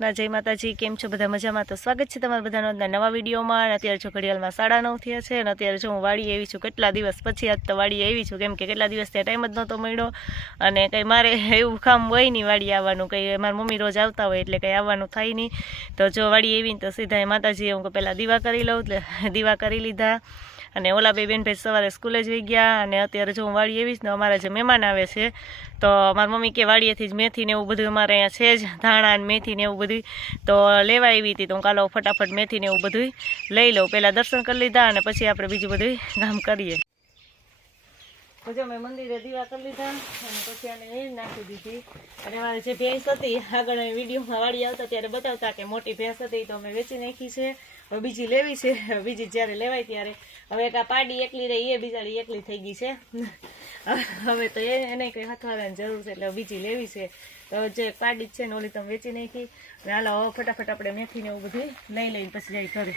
કૃષ્ણ, જય માતાજી। કેમ છો બધા? મજામાં? તો સ્વાગત છે તમારા બધાનો નવા વિડીયોમાં। અત્યારે જો ઘડિયાળમાં 9:30 થયા છે અને અત્યારે જો હું વાડી આવી છું। કેટલા દિવસ પછી આજ તો વાડી આવી છું, કેમ કે કેટલા દિવસ ત્યાં ટાઈમ જ નહોતો મળ્યો અને કંઈ મારે એવું કામ હોય નહીં વાડી આવવાનું, કંઈ મારી મમ્મી રોજ આવતા હોય એટલે કંઈ આવવાનું થાય નહીં। તો જો વાડી આવીને તો સીધા માતાજીએ હું પહેલાં દીવા કરી લઉં, એટલે દીવા કરી લીધા અને ઓલા બે બેન ભાઈ સવારે સ્કૂલે જ વહી ગયા અને અત્યારે જો હું વાડી આવીશ ને અમારા જે મહેમાન આવે છે તો મારી મમ્મી કે વાડીએથી જ મેથી ને એવું બધું અમારે અહીંયા છે જ, ધાણા ને મેથી ને એવું બધું તો લેવા આવી હતી, તો હું કાલો ફટાફટ મેથી ને એવું બધું લઈ લઉં। પહેલાં દર્શન કરી લીધા અને પછી આપણે બીજું બધું કામ કરીએ। તો જો મેં મંદિરે દીવા કરી લીધા અને પછી આને એ નાખી દીધી અને મારી જે ભેંસ હતી આગળ વિડીયોમાં વાડી આવતા ત્યારે બતાવતા કે મોટી ભેંસ હતી તો અમે વેચી નાખી છે, હવે બીજી લેવી છે। બીજી જ્યારે લેવાય ત્યારે હવે એક આ પાડી એકલી રહી, એ બિચારી એકલી થઈ ગઈ છે, હવે તો એને કંઈ હથવારાની જરૂર છે એટલે બીજી લેવી છે। તો જે પાડી જ છે ને ઓલી તમે વેચી નાખી અને હાલો ફટાફટ આપણે મેથીને એવું બધું લઈ લઈને પછી જાય ઘરે।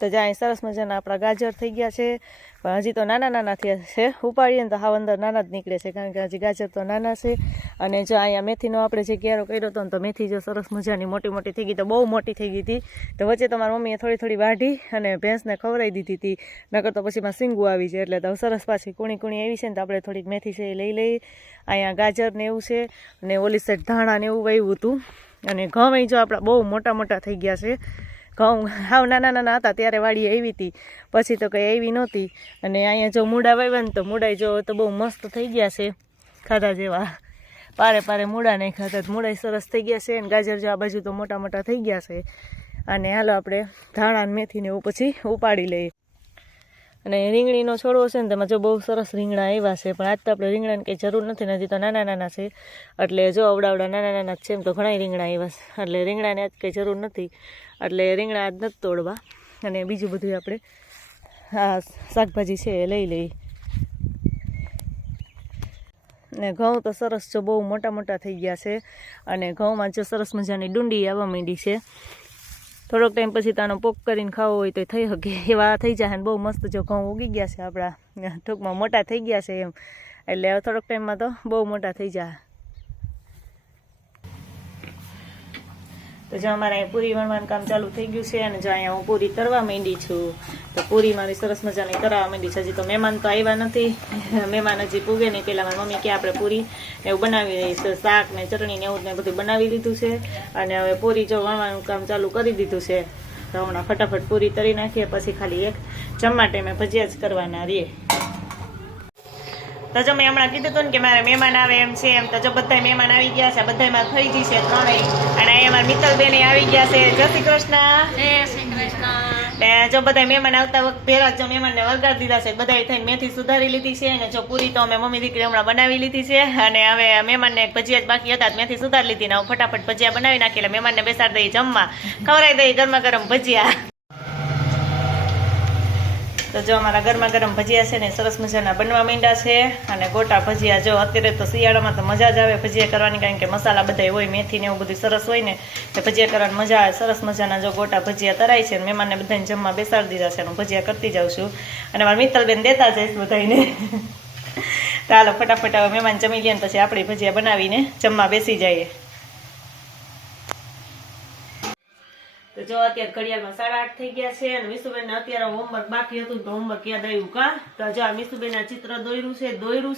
તો જ્યાં સરસ મજાના આપણા ગાજર થઈ ગયા છે, પણ હજી તો નાના નાના થયા છે, ઉપાડીએ ને તો હાવ અંદર નાના જ નીકળે છે, કારણ કે હજી ગાજર તો નાના છે। અને જો અહીંયા મેથીનો આપણે જે ક્યારો કર્યો હતો ને તો મેથી જો સરસ મજાની મોટી મોટી થઈ ગઈ, તો બહુ મોટી થઈ ગઈ હતી, તો વચ્ચે તો મારી મમ્મીએ થોડી થોડી વાઢી અને ભેંસને ખવડાવી દીધી હતી, નકર તો પછી માં સીંગું આવી છે, એટલે તો સરસ પાછી કુણી કુણી આવી છે ને તો આપણે થોડીક મેથી છે એ લઈ લઈએ। અહીંયા ગાજર ને એવું છે અને ઓલી સાઈડ ધાણા ને એવું વાવ્યું હતું અને ઘઉં જો આપણા બહુ મોટા મોટા થઈ ગયા છે। ઘઉં હાવ નાના નાના હતા ત્યારે વાડી આવી હતી, પછી તો કંઈ આવી નહોતી અને અહીંયા જો મૂળા વાવ્યા ને તો મૂળા જો તો બહુ મસ્ત થઈ ગયા છે, ખાધા જેવા પારે પારે મૂળા નહીં ખાતા, મૂળા સરસ થઈ ગયા છે અને ગાજર જો આ બાજુ તો મોટા મોટા થઈ ગયા છે। અને હાલો આપણે ધાણા મેથીને એવું પછી ઉપાડી લઈએ। અને રીંગણીનો છોડવો છે ને તેમાં જો બહુ સરસ રીંગણા આવ્યા છે, પણ આજ તો આપણે રીંગણાની કંઈ જરૂર નથી, નથી તો નાના નાના છે, એટલે જો અવડાવડા નાના નાના છે, એમ તો ઘણા રીંગણા આવ્યા છે, એટલે રીંગણાની આજ કંઈ જરૂર નથી, એટલે રીંગણા આજ નથી તોડવા અને બીજું બધું આપણે આ શાકભાજી છે એ લઈ લઈએ। ને ઘઉં તો સરસ જો બહુ મોટા મોટા થઈ ગયા છે અને ઘઉંમાં જો સરસ મજાની ડુંડી આવવા માંડી છે, થોડોક ટાઈમ પછી તાનો પોક કરીને ખાવો હોય તો થઈ શકે એવા થઈ જાય ને બહુ મસ્ત જો ઘઉં ઉગી ગયા છે આપણા, ટૂંકમાં મોટા થઈ ગયા છે એમ, એટલે હવે થોડોક ટાઈમમાં તો બહુ મોટા થઈ જાય। તો જો અમારે અહીંયા પૂરી વણવાનું કામ ચાલુ થઈ ગયું છે અને જો અહીંયા હું પૂરી તરવા માંડી છું, તો પૂરી મારી સરસ મજાની તરવા માંડી છે। હજી તો મહેમાન તો આવ્યા નથી, મહેમાન હજી પૂગે નહીં, પહેલાં મારી મમ્મી કે આપણે પૂરી એવું બનાવી રહી છે, શાક ને ચટણી ને એવું ને બધું બનાવી લીધું છે અને હવે પૂરી જો વણવાનું કામ ચાલુ કરી દીધું છે, તો હમણાં ફટાફટ પૂરી તરી નાખીએ, પછી ખાલી એક જમવા ટાઈમે ભજીયા જ કરવાના રહીએ। તો જો મેં હમણાં કીધું હતું ને કે મારે મહેમાન આવે એમ છે, એમ તો જો બધા મહેમાન આવી ગયા છે, બધામાં થઈ ગઈ છે ત્રણેય, અને અહીંયા મારા મિત્તલબેન આવી ગયા છે। જય શ્રી કૃષ્ણ। જય શ્રી કૃષ્ણ। ને જો બધા મહેમાન આવતા વખતે પહેલા જો મહેમાનને વળગાડી દીધા છે, બધા થઈને મેથી સુધારી લીધી છે અને જો પૂરી તો અમે મમ્મી દીકરી હમણાં બનાવી લીધી છે અને હવે મહેમાનને ભજીયા જ બાકી હતા, મેથી સુધારી લીધી ને હવે ફટાફટ ભજીયા બનાવી નાખી એટલે મહેમાનને બેસાડી દઈ જમવા, ખવડાવી દઈ ગરમા ગરમ ભજીયા। તો જો અમારા ગરમા ગરમ ભજીયા છે ને સરસ મજાના બનવા માંડ્યા છે અને ગોટા ભજીયા જો અત્યારે તો શિયાળામાં તો મજા જ આવે ભજીયા કરવાની, કારણ કે મસાલા બધા હોય, મેથી ને એવું બધું સરસ હોય ને તો ભજીયા કરવાની મજા આવે। સરસ મજાના જો ગોટા ભજીયા તરાય છે, મહેમાનને બધાને જમવા બેસાડી દીધા છે, હું ભજીયા કરતી જાઉં છું અને મારા મિત્તલબેન દેતા જઈશ બધાને। તો હાલો ફટાફટ હવે મહેમાન જમી લે પછી આપણે ભજીયા બનાવીને જમવા બેસી જઈએ। તો જો અત્યારે ઘડિયાળમાં 8:30 થઈ ગયા છે અને મીસુબેન ને અત્યારે હોમવર્ક બાકી હતું તો હોમવર્ક યાદ આવ્યું કા, તો જો આ મીસુબેન આ ચિત્ર દોર્યું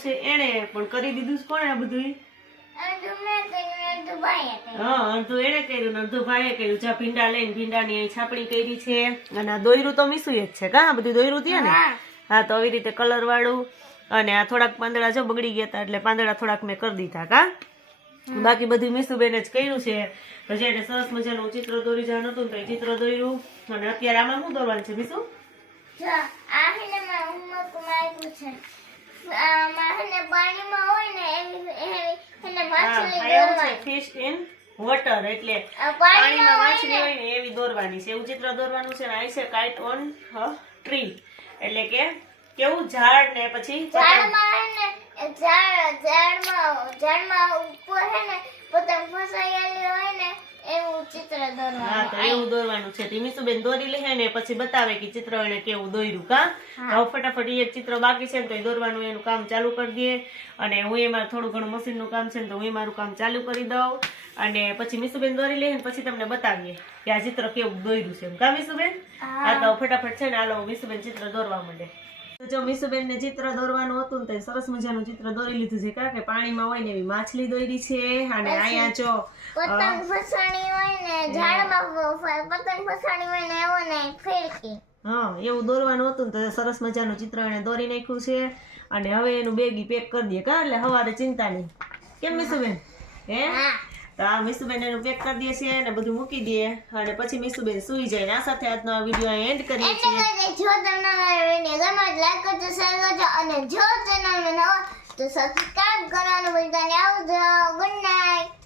છે એને પણ કરી દીધું છે કોણે આ બધું? હા, અડધું એને કર્યું અડધું ભાઈએ કર્યું। જા ભીંડા લઈને ભીંડાની અહીં છાપણી કરી છે અને આ દોર્યું તો મીસુ જ છે કા, બધું દોર્યું ત્યાં ને? હા, તો આવી રીતે કલર વાળું અને આ થોડાક પાંદડા જો બગડી ગયા હતા એટલે પાંદડા થોડાક મેં કરી દીધા કા, બાકી બધું મીસુબેને જ કર્યું છે। પછી એને સરસ મજાનું ચિત્ર દોરી જવાનું હતું તો એ ચિત્ર દોર્યું અને અત્યારે આમાં શું દોરવાનું છે મીસુ? ફિશ ઇન વોટર, એટલે પાણીમાં માછલી હોય ને એવી દોરવાની છે, એવું ચિત્ર દોરવાનું છે। ને આ છે કાઇટ ઓન ટ્રી, એટલે કે કેવું ઝાડ ને પછી ઝાડમાં ઉપર હે ને પતંગ ફસાયેલી હોય ને એવું ચિત્ર હા દોરવાનું. તો એવું દોરવાનું છે તો મીસુબેન દોરી લે ને પછી બતાવે કે ચિત્ર એને કેવું દોર્યું કા તો ફટાફટ એક ચિત્ર બાકી છે ને તો એ દોરવાનું એનું કામ ચાલુ કરી દઈએ અને હું એમાં થોડું ઘણું મશીનનું કામ છે ને તો હું મારું કામ ચાલુ કરી દઉં અને પછી મીસુબેન દોરી લે ને પછી તમને બતાવીએ કે આ ચિત્ર કેવું દોર્યું છે એમ કા મીસુબેન હા તો ફટાફટ છે ને હાલો મીસુબેન ચિત્ર દોરવા માંડે તો જો મીસુબેન ને ચિત્ર દોરવાનું હતું ને તો સરસ મજાનું ચિત્ર દોરી લીધું છે કારણ કે પાણીમાં હોય ને એવી માછલી દોરી છે અને અહીંયા જો પતંગ ફસાણી હોય ને ઝાડમાં પતંગ ફસાણી હોય ને એવો ને ફેરકી. હા એવું દોરવાનું હતું ને તો સરસ મજાનું ચિત્ર એને દોરી નાખ્યું છે અને હવે એનું બેગી પેક કરી દઈએ કા એટલે સવારે ચિંતા નહીં કેમ મીસુબેન હે તો આ મીસુબેન એનું પેક કરી દઈએ છીએ અને બધું મૂકી દઈએ અને પછી મીસુબેન સૂઈ જાય આ સાથે આજનો આ વિડીયો એન્ડ કરીએ છીએ જો તમને મારો વિડીયો ગમે તો લાઈક કરજો, શેર કરજો અને જો ચેનલમાં નવા તો સબસ્ક્રાઇબ કરવાનું ભૂલતા નહીં. આવજો. Good night.